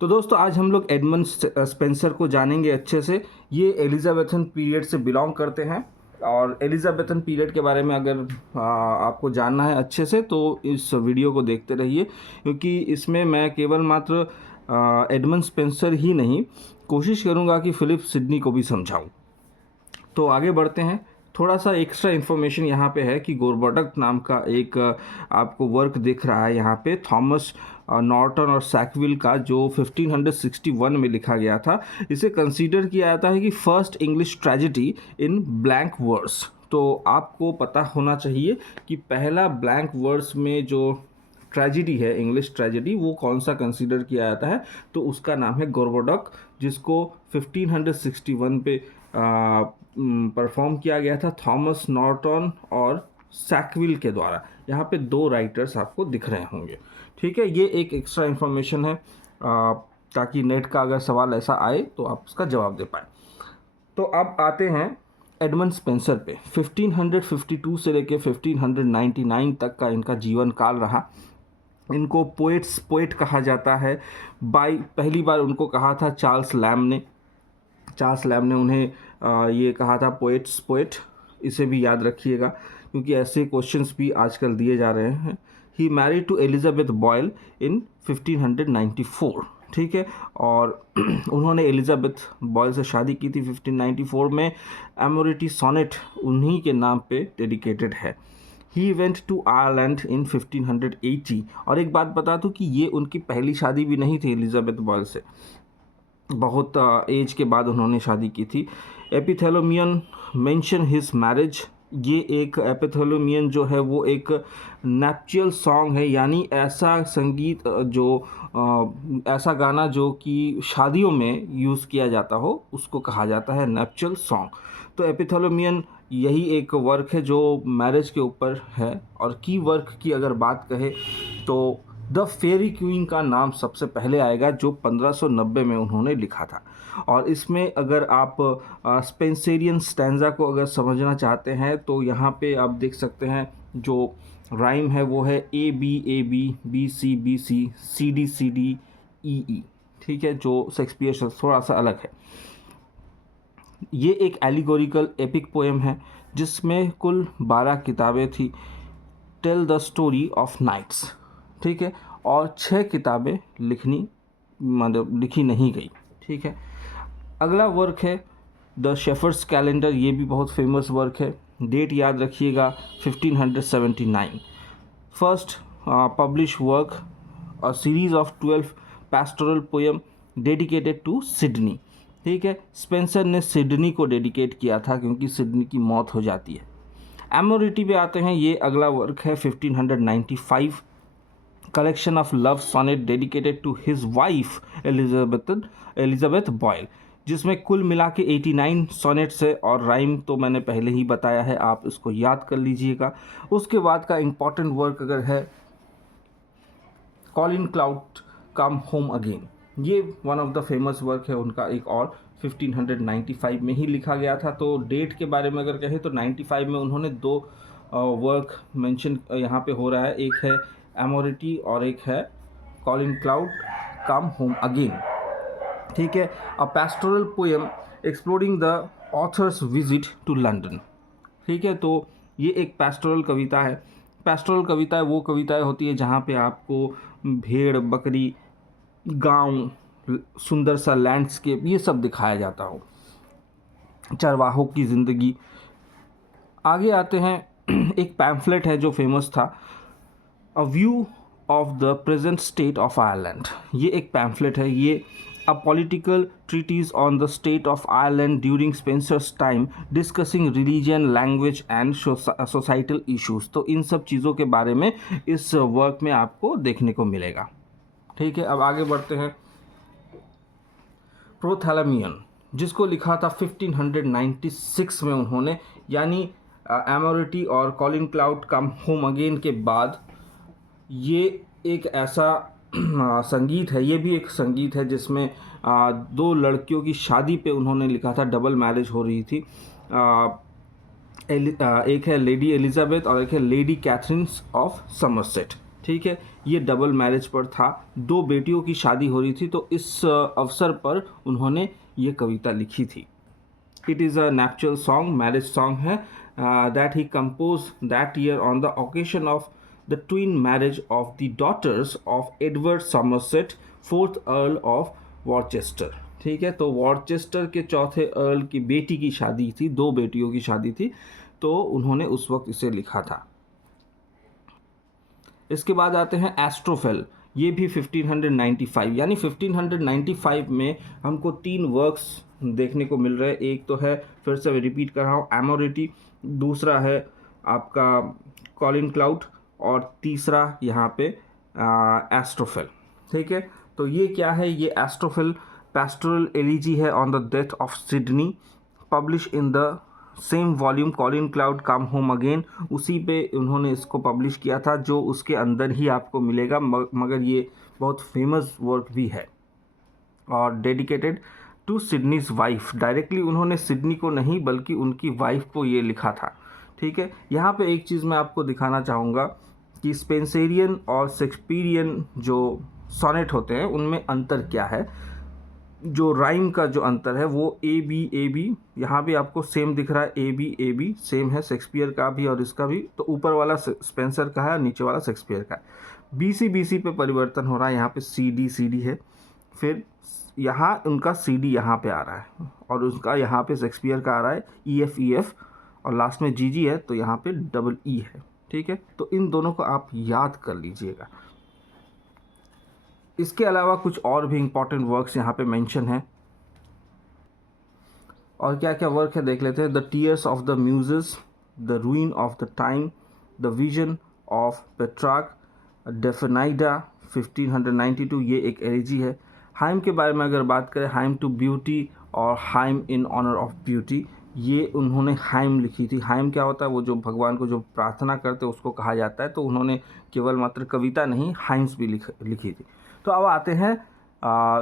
तो दोस्तों आज हम लोग एडमंड स्पेंसर को जानेंगे अच्छे से। ये एलिजाबेथन पीरियड से बिलोंग करते हैं और एलिजाबेथन पीरियड के बारे में अगर आपको जानना है अच्छे से तो इस वीडियो को देखते रहिए, क्योंकि इसमें मैं केवल मात्र एडमंड स्पेंसर ही नहीं कोशिश करूँगा कि फिलिप सिडनी को भी समझाऊँ। तो आगे बढ़ते हैं। थोड़ा सा एक्स्ट्रा इन्फॉर्मेशन यहाँ पे है कि गोरबोडक नाम का एक आपको वर्क दिख रहा है यहाँ पे, थॉमस नॉर्टन और सैकविल का, जो 1561 में लिखा गया था। इसे कंसीडर किया जाता है कि first English tragedy in blank verse. तो आपको पता होना चाहिए कि पहला ब्लैंक वर्स में जो ट्रेजेडी है, इंग्लिश ट्रेजेडी, वो कौन सा कंसीडर किया जाता है, तो उसका नाम है गोरबोडक, जिसको 1561 पे परफॉर्म किया गया था थॉमस नॉर्टन और सैकविल के द्वारा। यहाँ पे दो राइटर्स आपको दिख रहे होंगे। ठीक है, ये एक एक्स्ट्रा इन्फॉर्मेशन है ताकि नेट का अगर सवाल ऐसा आए तो आप उसका जवाब दे पाए। तो अब आते हैं एडमंड स्पेंसर पे। 1552 से लेके 1599 तक का इनका जीवन काल रहा। इनको पोएट कहा जाता है। पहली बार उनको कहा था चार्ल्स लैम्ब ने उन्हें ये कहा था पोएट। इसे भी याद रखिएगा क्योंकि ऐसे क्वेश्चंस भी आजकल दिए जा रहे हैं। He married to Elizabeth Boyle in 1594। ठीक है, और उन्होंने एलिजाबेथ बॉयल से शादी की थी 1594 में। एमोरिटी सोनेट उन्हीं के नाम पे डेडिकेटेड है। He went to Ireland in 1580। और एक बात बता दूँ कि ये उनकी पहली शादी भी नहीं थी एलिजाबेथ बॉयल से, बहुत एज के बाद उन्होंने शादी की थी। एपिथेलोमियन मेंशन हिज मैरिज। ये एक एपिथेलोमियन जो है वो एक नैप्चुअल सॉन्ग है, यानी ऐसा संगीत जो ऐसा गाना जो कि शादियों में यूज़ किया जाता हो, उसको कहा जाता है नैप्चुअल सॉन्ग। तो एपिथेलोमियन यही एक वर्क है जो मैरिज के ऊपर है। और की वर्क की अगर बात कहे तो द फेरी क्वीन का नाम सबसे पहले आएगा, जो 1590 में उन्होंने लिखा था। और इसमें अगर आप स्पेंसेरियन स्टैंजा को अगर समझना चाहते हैं तो यहाँ पे आप देख सकते हैं जो राइम है वो है A B B C C D E. ठीक है, जो शेक्सपियर से थोड़ा सा अलग है। ये एक एलिगोरिकल एपिक पोएम है जिसमें कुल 12 किताबें थी। Tell the story of knights. ठीक है, और 6 किताबें लिखी नहीं गई। ठीक है, अगला वर्क है द शेफर्ड्स कैलेंडर। ये भी बहुत फेमस वर्क है। डेट याद रखिएगा 1579। First publish work, a series of 12 pastoral poem dedicated to Sidney. ठीक है, स्पेंसर ने सिडनी को डेडिकेट किया था क्योंकि सिडनी की मौत हो जाती है। एमोरिटी पे आते हैं। ये अगला वर्क है 1595, collection of love sonnet dedicated to his wife Elizabeth Boyle, जिसमें कुल मिला के 89 सोनेट्स है। और राइम तो मैंने पहले ही बताया है, आप इसको याद कर लीजिएगा। उसके बाद का इम्पॉर्टेंट वर्क अगर है Colin Clout come home again. ये one of the famous work है उनका एक और, 1595 में ही लिखा गया था। तो डेट के बारे में अगर कहें तो 95 में उन्होंने दो वर्क मेंशन यहाँ पे हो रहा है। एक है एमोरिटी और एक है Colin Clout come home again. ठीक है, a pastoral poem exploring the author's visit to London. ठीक है, तो ये एक पैस्टोरल कविता है। पैस्टोरल कविताएं वो कविताएं होती है जहाँ पे आपको भेड़ बकरी, गांव, सुंदर सा लैंडस्केप, ये सब दिखाया जाता हो, चरवाहों की ज़िंदगी। आगे आते हैं, एक पैम्फलेट है जो फेमस था, a view of the present state of Ireland. ये एक पैम्फलेट है। ये a political treatise on the state of Ireland during Spenser's time, discussing religion, language and societal issues. तो इन सब चीज़ों के बारे में इस वर्क में आपको देखने को मिलेगा। ठीक है, अब आगे बढ़ते हैं। प्रोथैलेमियन, जिसको लिखा था 1596 में उन्होंने, यानी एमोरिटी और Colin Clout come home again के बाद। ये एक ऐसा संगीत है, ये भी एक संगीत है जिसमें दो लड़कियों की शादी पे उन्होंने लिखा था, डबल मैरिज हो रही थी। एक है लेडी एलिजाबेथ और एक है लेडी कैथरीन ऑफ समरसेट। ठीक है, ये डबल मैरिज पर था, 2 बेटियों की शादी हो रही थी, तो इस अवसर पर उन्होंने ये कविता लिखी थी। It is a natural song, marriage song है, that he compose that year on the occasion of the twin marriage of the daughters of Edward Somerset, fourth Earl of Worcester. ठीक है, तो वॉरचेस्टर के चौथे अर्ल की बेटी की शादी थी, 2 बेटियों की शादी थी, तो उन्होंने उस वक्त इसे लिखा था। इसके बाद आते हैं एस्ट्रोफेल, ये भी 1595, यानी 1595 में हमको 3 वर्क्स देखने को मिल रहे हैं। एक तो है, फिर से रिपीट कर रहा हूँ, एमोरिटी, दूसरा है आपका कॉलिन क्लाउड, और तीसरा यहाँ पे एस्ट्रोफेल। ठीक है, तो ये क्या है, ये एस्ट्रोफेल पैस्टोरल एलिजी है on the death of Sydney, publish in the same volume Colin Clout come home again. उसी पे उन्होंने इसको पब्लिश किया था, जो उसके अंदर ही आपको मिलेगा, मगर ये बहुत फेमस वर्क भी है। और डेडिकेटेड टू सिडनीज वाइफ, डायरेक्टली उन्होंने सिडनी को नहीं बल्कि उनकी वाइफ को ये लिखा था। ठीक है, यहाँ पे एक चीज़ मैं आपको दिखाना चाहूँगा कि स्पेंसेरियन और शेक्सपियरियन जो सोनेट होते हैं उनमें अंतर क्या है। जो राइम का जो अंतर है वो ए बी, यहाँ भी आपको सेम दिख रहा है, ए बी सेम है, शेक्सपियर का भी और इसका भी, तो ऊपर वाला स्पेंसर का है और नीचे वाला शेक्सपियर का है। बी सी पे परिवर्तन हो रहा है, यहाँ पे सी डी है, फिर यहाँ उनका सी डी यहाँ पे आ रहा है, और उसका यहाँ पे शेक्सपियर का आ रहा है ई एफ, और लास्ट में जी है, तो यहाँ पे डबल ई है। ठीक है, तो इन दोनों को आप याद कर लीजिएगा। इसके अलावा कुछ और भी इम्पॉर्टेंट वर्क्स यहाँ पे मेंशन हैं, और क्या क्या वर्क है देख लेते हैं। The tears of the muses, the ruin of the time, the vision of Petrarch, Daphnaida 1592, ये एक एलिजी है। हाइम के बारे में अगर बात करें, हाइम टू ब्यूटी और hymn in honour of beauty, ये उन्होंने हाइम लिखी थी। हाइम क्या होता है, वो जो भगवान को जो प्रार्थना करते हैं उसको कहा जाता है, तो उन्होंने केवल मात्र कविता नहीं, हाइम्स भी लिखी थी। तो अब आते हैं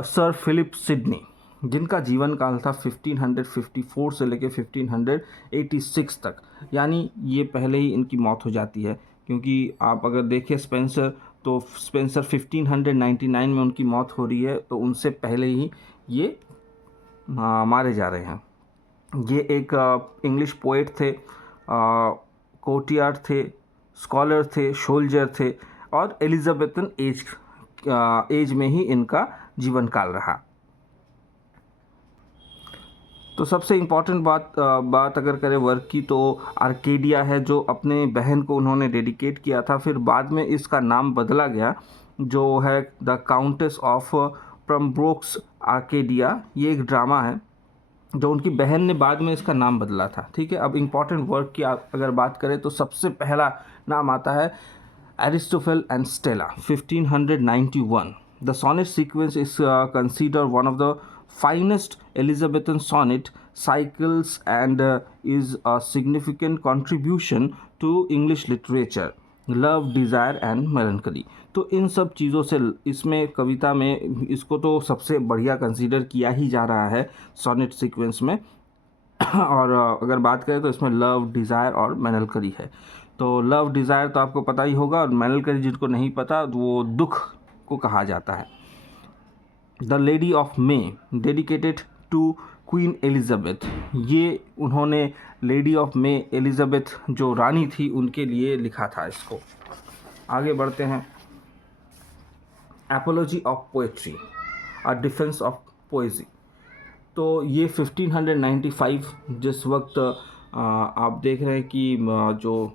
सर फिलिप सिडनी, जिनका जीवन काल था 1554 से लेकर 1586 तक, यानी ये पहले ही इनकी मौत हो जाती है, क्योंकि आप अगर देखें स्पेंसर, तो स्पेंसर 1599 में उनकी मौत हो रही है, तो उनसे पहले ही ये मारे जा रहे हैं। ये एक इंग्लिश पोएट थे, कोर्टियार्ड थे, स्कॉलर थे, सोल्जर थे, और एलिजाबेथन एज में ही इनका जीवन काल रहा। तो सबसे इम्पॉर्टेंट बात अगर करें वर्क की, तो आर्केडिया है, जो अपने बहन को उन्होंने डेडिकेट किया था। फिर बाद में इसका नाम बदला गया, जो है द काउंटेस ऑफ प्रम्ब्रोक्स आर्केडिया। ये एक ड्रामा है जो उनकी बहन ने बाद में इसका नाम बदला था। ठीक है, अब इम्पॉर्टेंट वर्क की अगर बात करें तो सबसे पहला नाम आता है एरिस्टोफेल and Stella 1591. The sonnet sequence is considered one of the finest Elizabethan sonnet cycles and is a significant contribution to English literature. Love, desire and melancholy. तो इन सब चीज़ों से इसमें कविता में इसको तो सबसे बढ़िया कंसीडर किया ही जा रहा है सोनेट सीक्वेंस में। और अगर बात करें तो इसमें लव, डिज़ायर और मेलंकली है। तो लव, डिज़ायर तो आपको पता ही होगा, और मेलंकली जिनको नहीं पता तो वो दुख को कहा जाता है। The lady of May, dedicated to Queen Elizabeth, ये उन्होंने लेडी ऑफ मे एलिजाबेथ जो रानी थी उनके लिए लिखा था इसको। आगे बढ़ते हैं। Apiology of poetry, a defence of पोएजी, तो ये 1595, जिस वक्त आप देख रहे हैं कि जो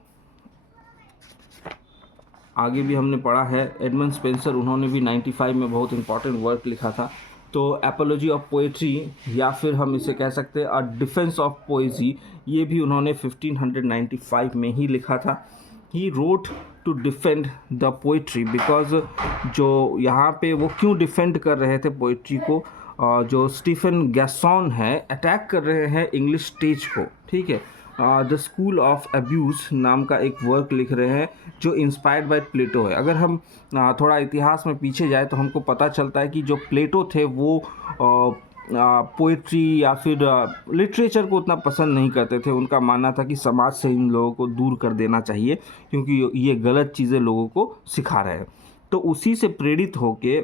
आगे भी हमने पढ़ा है, एडमंड स्पेंसर, उन्होंने भी 95 में बहुत इंपॉर्टेंट वर्क लिखा था। तो एपोलॉजी ऑफ पोएट्री, या फिर हम इसे कह सकते हैं अ डिफेंस ऑफ पोएजी, ये भी उन्होंने 1595 में ही लिखा था। He wrote to defend the poetry, because जो यहाँ पे वो क्यों डिफेंड कर रहे थे पोइट्री को, जो स्टीफन गैसॉन है अटैक कर रहे हैं इंग्लिश स्टेज को। ठीक है, द स्कूल ऑफ अब्यूज़ नाम का एक वर्क लिख रहे हैं जो इंस्पायर्ड बाय प्लेटो है। अगर हम थोड़ा इतिहास में पीछे जाए तो हमको पता चलता है कि जो प्लेटो थे वो पोइट्री या फिर लिटरेचर को उतना पसंद नहीं करते थे। उनका मानना था कि समाज से इन लोगों को दूर कर देना चाहिए क्योंकि ये गलत चीज़ें लोगों को सिखा रहे हैं। तो उसी से प्रेरित होके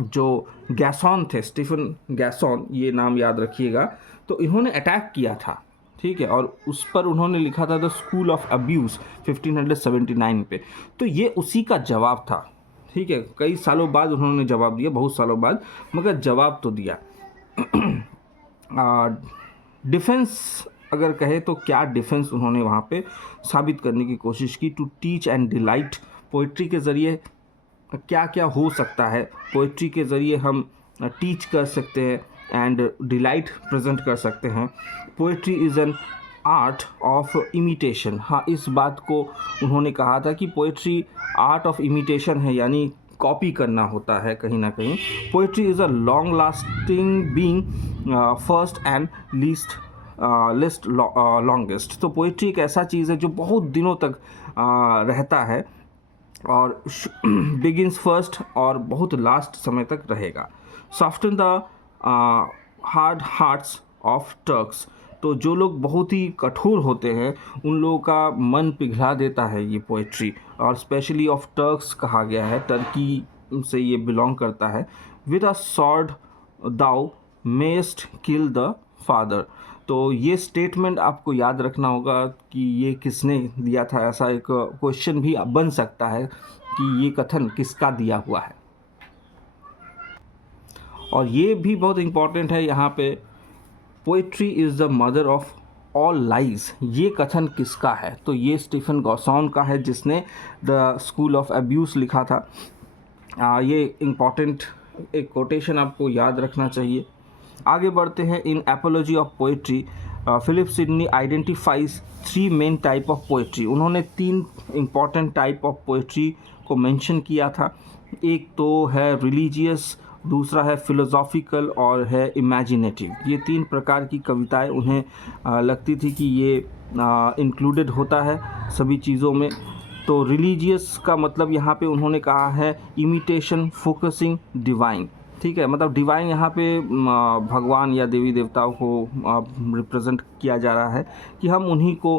जो गैसॉन थे, स्टीफन गैसॉन, ये नाम याद रखिएगा, तो इन्होंने अटैक किया था, ठीक है, और उस पर उन्होंने लिखा था द स्कूल ऑफ अब्यूज़ 1579 पे। तो ये उसी का जवाब था, ठीक है। कई सालों बाद उन्होंने जवाब दिया, बहुत सालों बाद, मगर जवाब तो दिया। डिफेंस अगर कहे तो क्या डिफेंस उन्होंने वहाँ पे साबित करने की कोशिश की। To teach and delight, poetry के ज़रिए क्या क्या हो सकता है। पोइट्री के ज़रिए हम टीच कर सकते हैं एंड डिलाइट प्रेजेंट कर सकते हैं। Poetry is an art of imitation. हाँ, इस बात को उन्होंने कहा था कि पोइट्री आर्ट ऑफ इमिटेशन है, यानी कॉपी करना होता है कहीं ना कहीं। Poetry is a long lasting being first and list longest. तो पोइट्री एक ऐसा चीज़ है जो बहुत दिनों तक रहता है और बिगिंस फर्स्ट और बहुत लास्ट समय तक रहेगा। Soften the hard hearts of Turks. तो जो लोग बहुत ही कठोर होते हैं उन लोगों का मन पिघला देता है ये पोइट्री, और स्पेशली ऑफ टर्क्स कहा गया है, टर्की से ये बिलोंग करता है। With a sword thou mayest kill the father. तो ये स्टेटमेंट आपको याद रखना होगा कि ये किसने दिया था। ऐसा एक क्वेश्चन भी बन सकता है कि ये कथन किसका दिया हुआ है। और ये भी बहुत इम्पॉर्टेंट है यहाँ पे, poetry is the mother of all lies. ये कथन किसका है? तो ये स्टीफन गॉसॉन का है, जिसने द स्कूल ऑफ अब्यूज़ लिखा था। ये इम्पॉर्टेंट एक कोटेशन आपको याद रखना चाहिए। आगे बढ़ते हैं। In apology of poetry Philip Sidney identifies 3 main type of poetry. उन्होंने 3 इम्पॉर्टेंट टाइप ऑफ पोइट्री को मेंशन किया था। एक तो है रिलीजियस, दूसरा है फिलोसॉफिकल और है इमेजिनेटिव। ये 3 प्रकार की कविताएं उन्हें लगती थी कि ये इंक्लूडेड होता है सभी चीज़ों में। तो रिलीजियस का मतलब यहाँ पे उन्होंने कहा है इमिटेशन फोकसिंग डिवाइन, ठीक है। मतलब डिवाइन यहाँ पे भगवान या देवी देवताओं को रिप्रेजेंट किया जा रहा है कि हम उन्हीं को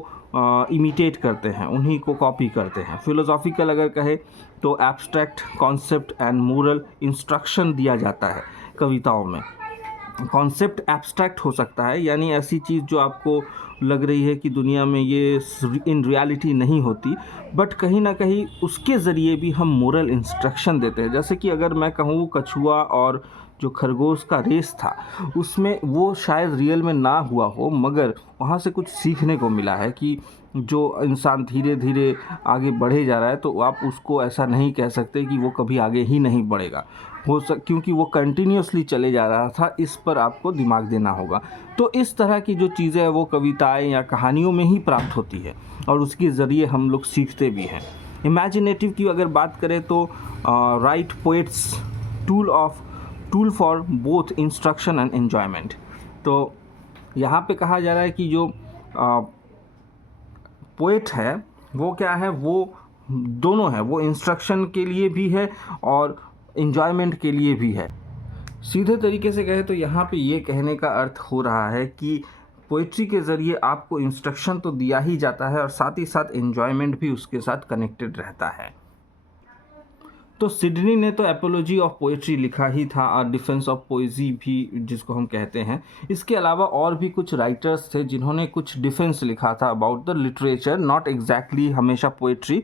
इमिटेट करते हैं, उन्हीं को कॉपी करते हैं। फिलोसॉफिकल अगर कहे तो abstract concept and moral instruction दिया जाता है कविताओं में। कॉन्सेप्ट एब्स्ट्रैक्ट हो सकता है, यानी ऐसी चीज़ जो आपको लग रही है कि दुनिया में ये इन रियलिटी नहीं होती, बट कहीं ना कहीं उसके ज़रिए भी हम मोरल इंस्ट्रक्शन देते हैं। जैसे कि अगर मैं कहूँ कछुआ और जो खरगोश का रेस था, उसमें वो शायद रियल में ना हुआ हो, मगर वहाँ से कुछ सीखने को मिला है कि जो इंसान धीरे धीरे आगे बढ़े जा रहा है, तो आप उसको ऐसा नहीं कह सकते कि वो कभी आगे ही नहीं बढ़ेगा, क्योंकि वो कंटिन्यूसली चले जा रहा था। इस पर आपको दिमाग देना होगा। तो इस तरह की जो चीज़ें हैं वो कविताएं या कहानियों में ही प्राप्त होती है और उसके ज़रिए हम लोग सीखते भी हैं। इमेजिनेटिव की अगर बात करें तो right poets tool for both instruction and enjoyment. तो यहाँ पे कहा जा रहा है कि जो पोएट है वो क्या है, वो दोनों है, वो इंस्ट्रक्शन के लिए भी है और एन्जॉयमेंट के लिए भी है। सीधे तरीके से कहे तो यहाँ पे ये कहने का अर्थ हो रहा है कि पोइट्री के ज़रिए आपको इंस्ट्रक्शन तो दिया ही जाता है और साथ ही साथ एन्जॉयमेंट भी उसके साथ कनेक्टेड रहता है। तो सिडनी ने तो एपोलॉजी ऑफ पोइट्री लिखा ही था और डिफेंस ऑफ पोइजी भी जिसको हम कहते हैं। इसके अलावा और भी कुछ राइटर्स थे जिन्होंने कुछ डिफेंस लिखा था about the literature, not exactly हमेशा पोइट्री।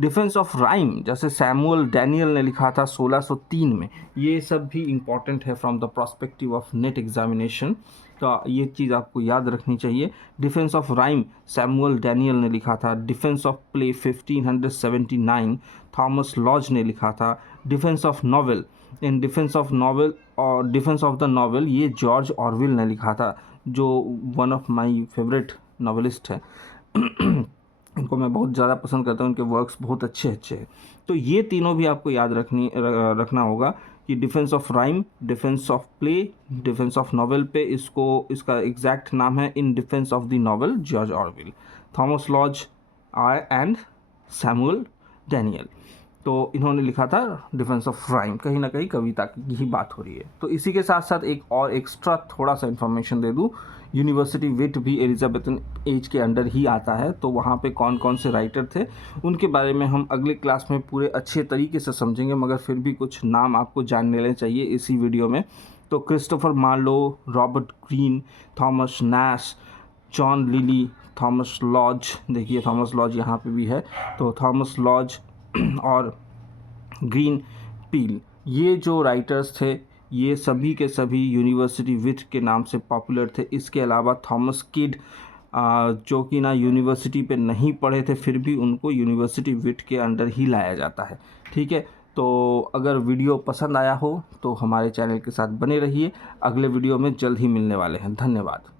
डिफेंस ऑफ राइम जैसे सैमुअल डैनियल ने लिखा था 1603 में। ये सब भी इम्पॉर्टेंट है from the perspective of net examination, तो ये चीज़ आपको याद रखनी चाहिए। Defence of rhyme Samuel Daniel ने लिखा था। Defence of play 1579 Thomas Lodge ने लिखा था। Defence of novel, in defence of novel और डिफेंस ऑफ द नॉवेल ये जॉर्ज ऑरविल ने लिखा था, जो one of my favourite novelist है। इनको मैं बहुत ज़्यादा पसंद करता हूँ, उनके वर्क्स बहुत अच्छे हैं। तो ये तीनों भी आपको याद रखना होगा कि defence of rhyme, defence of play, defence of novel पे इसका एग्जैक्ट नाम है in defence of the novel George Orville, Thomas Lodge and Samuel Daniel. तो इन्होंने लिखा था डिफेंस ऑफ राइम, कहीं ना कहीं कविता की ही बात हो रही है। तो इसी के साथ साथ एक और एक्स्ट्रा थोड़ा सा इन्फॉर्मेशन दे दूँ, यूनिवर्सिटी विट भी एलिजाबेथन एज के अंडर ही आता है। तो वहाँ पे कौन कौन से राइटर थे उनके बारे में हम अगले क्लास में पूरे अच्छे तरीके से समझेंगे, मगर फिर भी कुछ नाम आपको जान लेने चाहिए इसी वीडियो में। तो Christopher Marlowe, Robert Greene, Thomas Nashe, John Lyly, Thomas Lodge, देखिए थॉमस लॉज यहाँ पे भी है, तो थॉमस लॉज और ग्रीन पील, ये जो राइटर्स थे ये सभी के सभी यूनिवर्सिटी विट के नाम से पॉपुलर थे। इसके अलावा थॉमस किड, जो कि ना यूनिवर्सिटी पे नहीं पढ़े थे फिर भी उनको यूनिवर्सिटी विट के अंडर ही लाया जाता है। ठीक है, तो अगर वीडियो पसंद आया हो तो हमारे चैनल के साथ बने रहिए, अगले वीडियो में जल्द ही मिलने वाले हैं। धन्यवाद।